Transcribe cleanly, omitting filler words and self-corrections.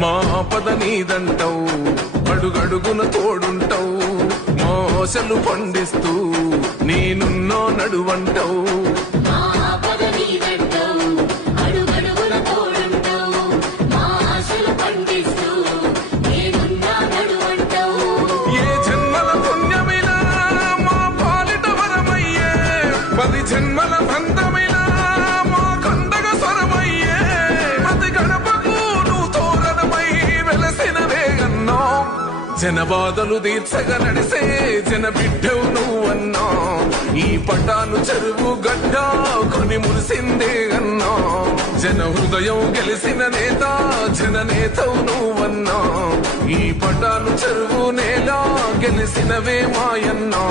మా ఆపద నీదంటావు, అడుగడుగున తోడుంటావు, మా ఆశలు పండిస్తూ నేనున్నో నడువంటావు. ఏ జన్మల పుణ్యమైనా మా పాలిట వరమయ్యే, 10 జన్మల బంధమైనా మా కండగ స్వరమయ్యే, ప్రతి గడపకు నువ్వు తోరణమై వెలసినవే అన్నా. జనబాధలు తీర్చగా నడిసే జన బిడ్డవు నువ్వన్నా. ఈ పటాను చెరువు గడ్డ కొని మురిసిందే అన్నా. జన హృదయం గెలిసిన నేత జన నేతవు నువ్వన్నా. ఈ పటాను చెరువు నేల గెలిసినవే మాయన్నా.